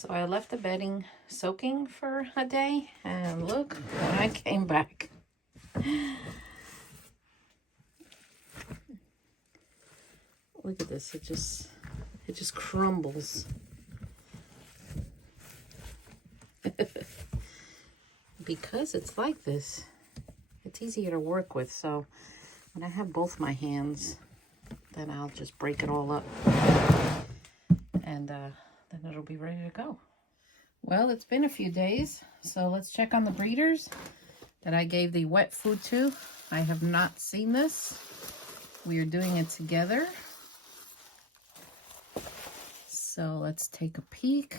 So I left the bedding soaking for a day, and look, when I came back, look at this, it just crumbles. Because it's like this, it's easier to work with. So when I have both my hands, then I'll just break it all up, and then it'll be ready to go. Well, it's been a few days, so let's check on the breeders that I gave the wet food to. I have not seen this. We are doing it together. So let's take a peek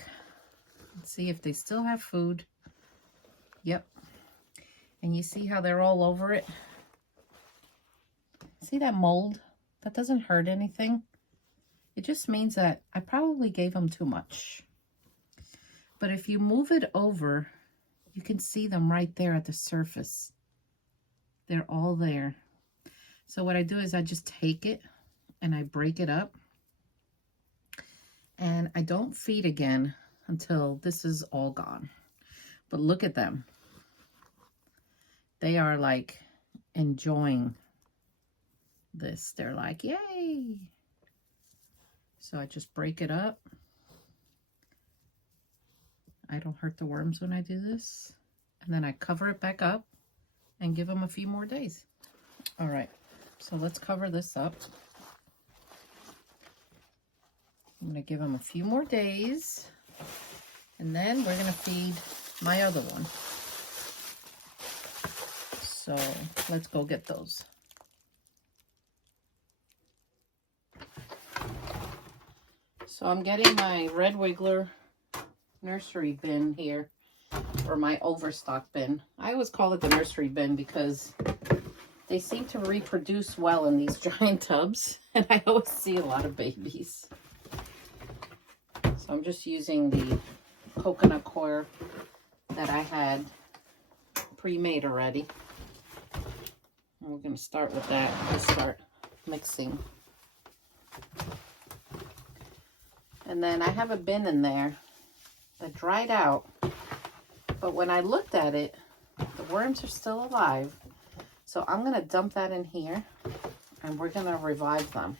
and see if they still have food. Yep. And you see how they're all over it? See that mold? That doesn't hurt anything. It just means that I probably gave them too much. But if you move it over, you can see them right there at the surface. They're all there. So what I do is I just take it and I break it up. And I don't feed again until this is all gone. But look at them. They are like enjoying this. They're like, yay. So I just break it up. I don't hurt the worms when I do this. And then I cover it back up and give them a few more days. All right, so let's cover this up. I'm gonna give them a few more days, and then we're gonna feed my other one. So let's go get those. So I'm getting my Red Wiggler nursery bin here, or my overstock bin. I always call it the nursery bin because they seem to reproduce well in these giant tubs, and I always see a lot of babies. So I'm just using the coconut coir that I had pre-made already. And we're going to start with that and start mixing. And then I have a bin in there that dried out, but when I looked at it, the worms are still alive. So I'm going to dump that in here, and we're going to revive them.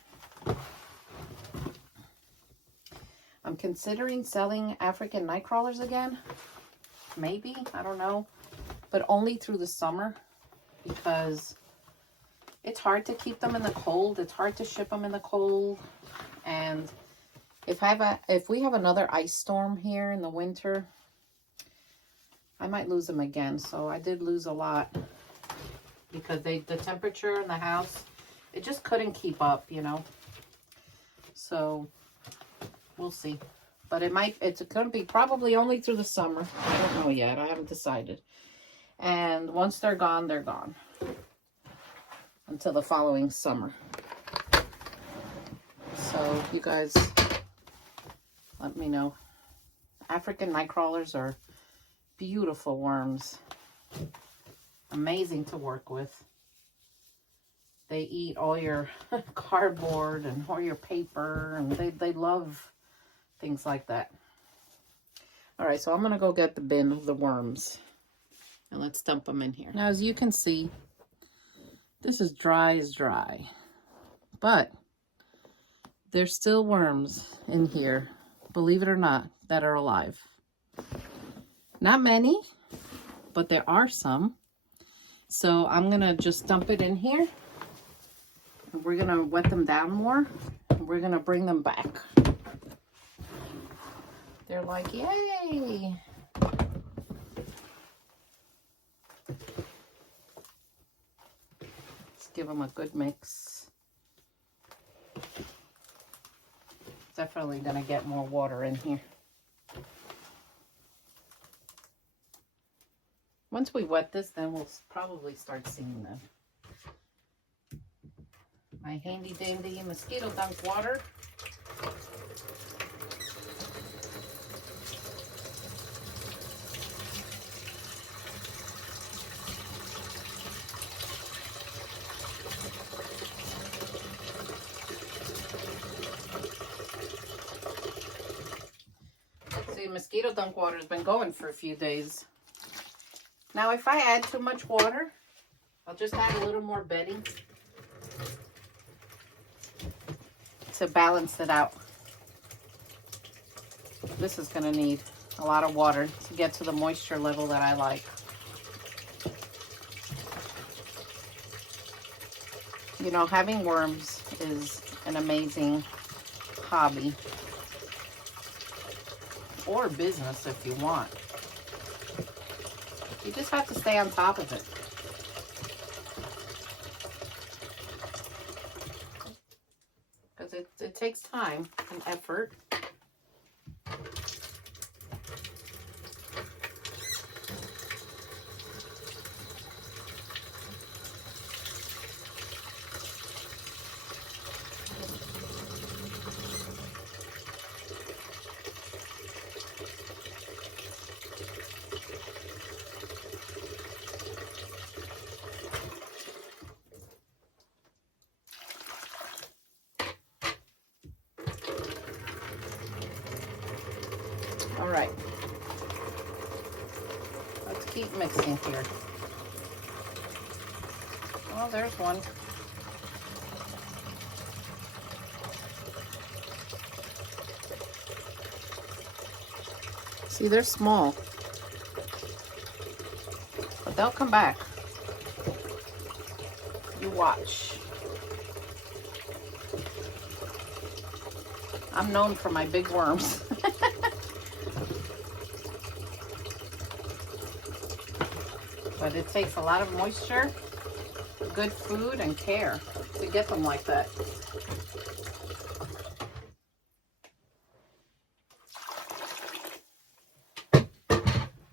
I'm considering selling African night crawlers again. Maybe, I don't know, but only through the summer, because it's hard to keep them in the cold. It's hard to ship them in the cold, and if we have another ice storm here in the winter, I might lose them again. So I did lose a lot because the temperature in the house, it just couldn't keep up, you know. So we'll see. But it's going to be probably only through the summer. I don't know yet. I haven't decided. And once they're gone, they're gone until the following summer. So you guys, let me know. African night crawlers are beautiful worms. Amazing to work with. They eat all your cardboard and all your paper, and they love things like that. All right, so I'm going to go get the bin of the worms, and let's dump them in here. Now, as you can see, this is dry as dry, but there's still worms in here, believe it or not, that are alive. Not many, but there are some. So I'm going to just dump it in here, and we're going to wet them down more, and we're going to bring them back. They're like, yay! Let's give them a good mix. Definitely gonna get more water in here. Once we wet this, then we'll probably start seeing them. My handy dandy mosquito dunk water. mosquito dunk water has been going for a few days. Now, if I add too much water, I'll just add a little more bedding to balance it out. This is going to need a lot of water to get to the moisture level that I like. You know, having worms is an amazing hobby, or business if you want. You just have to stay on top of it. Because it takes time and effort. All right, let's keep mixing here. Oh, there's one. See, they're small, but they'll come back. You watch. I'm known for my big worms. But it takes a lot of moisture, good food, and care to get them like that.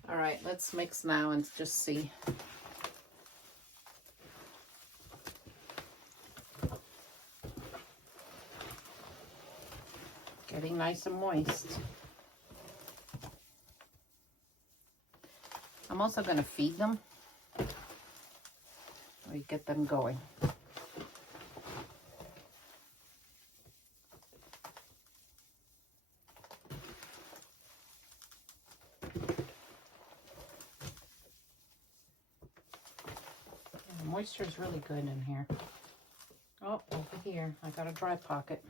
All right, let's mix now and just see. Getting nice and moist. I'm also going to feed them. We get them going. The moisture is really good in here. Oh, over here, I got a dry pocket.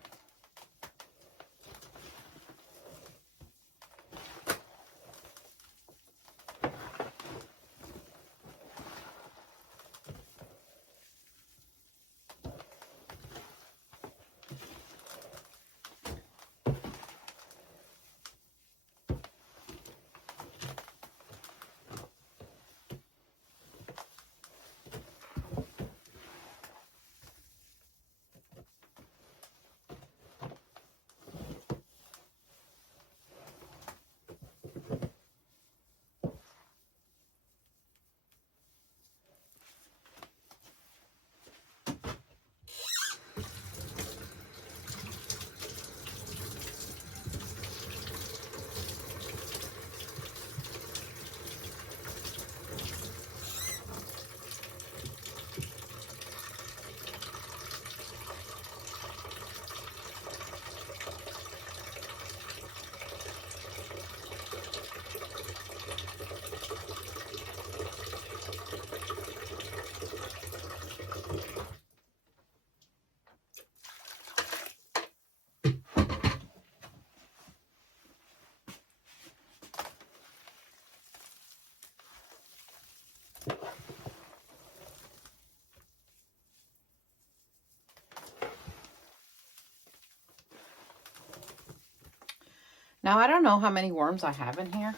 Now, I don't know how many worms I have in here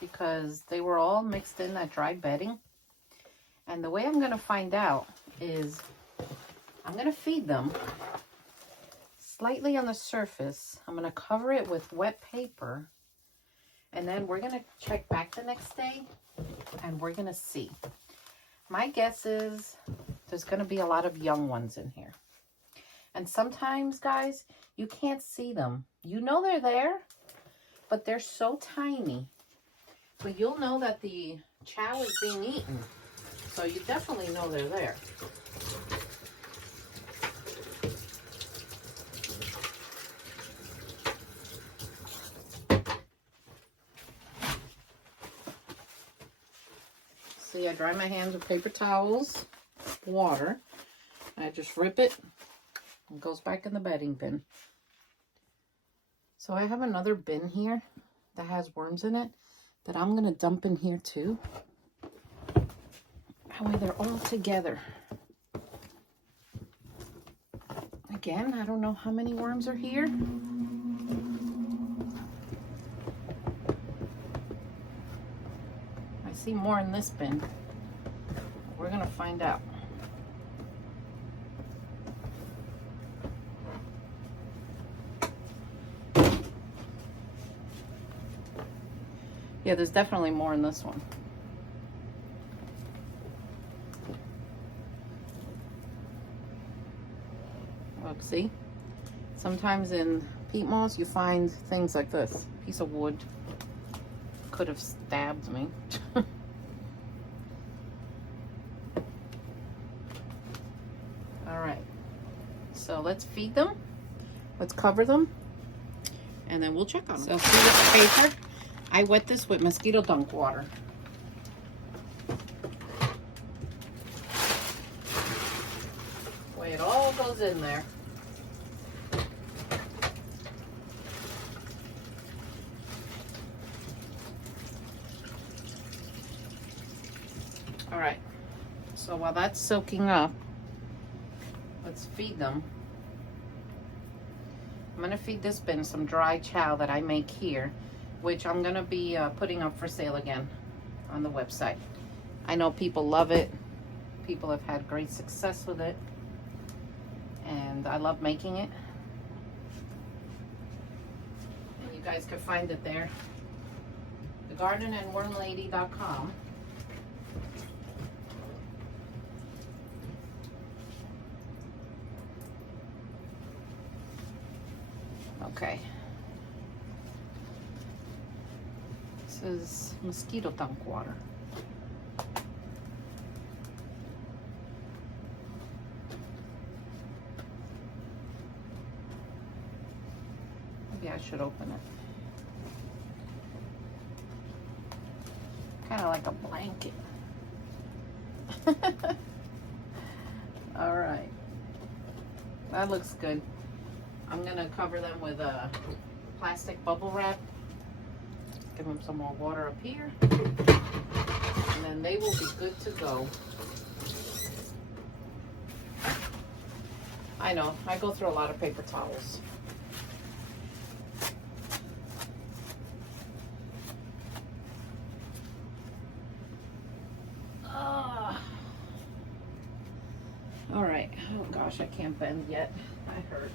because they were all mixed in that dry bedding. And the way I'm going to find out is I'm going to feed them slightly on the surface. I'm going to cover it with wet paper. And then we're going to check back the next day and we're going to see. My guess is there's going to be a lot of young ones in here. And sometimes, guys, you can't see them. You know they're there, but they're so tiny. But you'll know that the chow is being eaten. So you definitely know they're there. See, I dry my hands with paper towels, water. I just rip it. It goes back in the bedding bin. So I have another bin here that has worms in it that I'm going to dump in here too. That way they're all together. Again, I don't know how many worms are here. I see more in this bin. We're going to find out. Yeah, there's definitely more in this one. Look, see? Sometimes in peat moss you find things like this. Piece of wood could have stabbed me. All right, so let's feed them. Let's cover them, and then we'll check on them. So see this paper? I wet this with mosquito dunk water. Way it all goes in there. All right, so while that's soaking up, let's feed them. I'm gonna feed this bin some dry chow that I make here, which I'm gonna be putting up for sale again on the website. I know people love it. People have had great success with it. And I love making it. And you guys can find it there. thegardenandwormlady.com. Okay. This is mosquito dunk water. Maybe I should open it. Kind of like a blanket. All right. That looks good. I'm gonna cover them with a plastic bubble wrap. Give them some more water up here. And then they will be good to go. I know, I go through a lot of paper towels. All right, oh gosh, I can't bend yet. I hurt.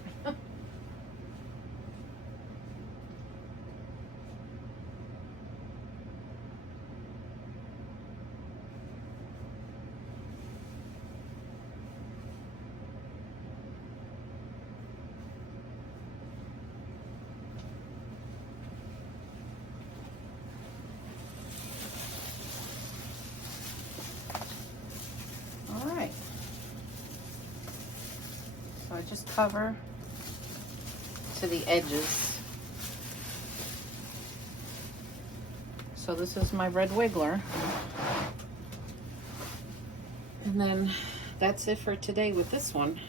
So I just cover to the edges. So this is my red wiggler. And then that's it for today with this one.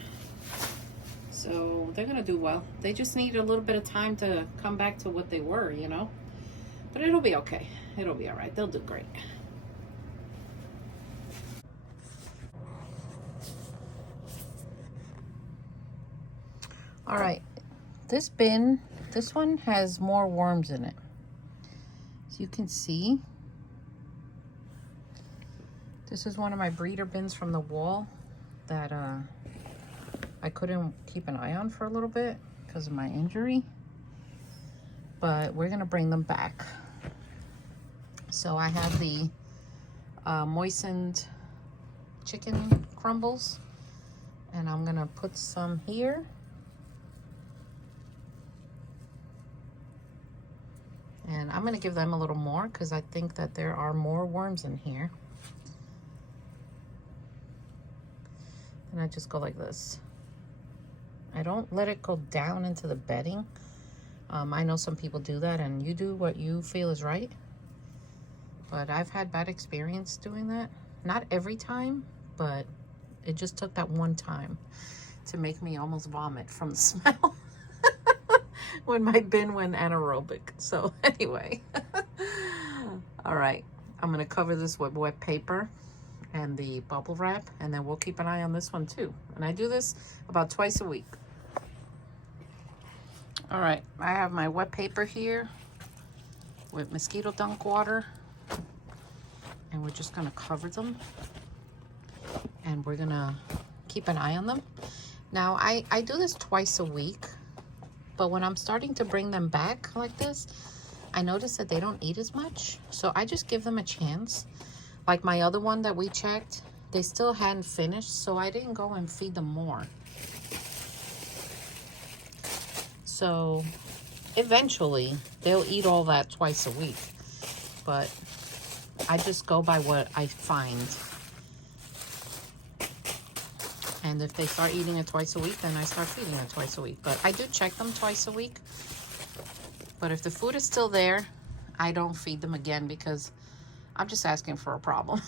So they're gonna do well. They just need a little bit of time to come back to what they were, you know? But it'll be okay. It'll be all right. They'll do great. All right, this bin, this one has more worms in it. As you can see, this is one of my breeder bins from the wall that I couldn't keep an eye on for a little bit because of my injury. But we're gonna bring them back. So I have the moistened chicken crumbles, and I'm gonna put some here. And I'm going to give them a little more because I think that there are more worms in here. And I just go like this. I don't let it go down into the bedding. I know some people do that, and you do what you feel is right. But I've had bad experience doing that. Not every time, but it just took that one time to make me almost vomit from the smell when my bin went anaerobic. So anyway, all right, I'm gonna cover this with wet paper and the bubble wrap, and then we'll keep an eye on this one too. And I do this about twice a week. All right, I have my wet paper here with mosquito dunk water, and we're just gonna cover them, and we're gonna keep an eye on them. Now, I do this twice a week, but when I'm starting to bring them back like this, I notice that they don't eat as much, so I just give them a chance. Like my other one that we checked, they still hadn't finished, so I didn't go and feed them more. So eventually they'll eat all that twice a week, but I just go by what I find. And if they start eating it twice a week, then I start feeding it twice a week. But I do check them twice a week. But if the food is still there, I don't feed them again because I'm just asking for a problem.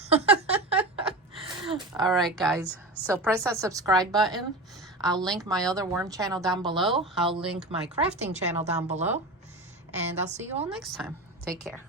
All right, guys. So press that subscribe button. I'll link my other worm channel down below. I'll link my crafting channel down below. And I'll see you all next time. Take care.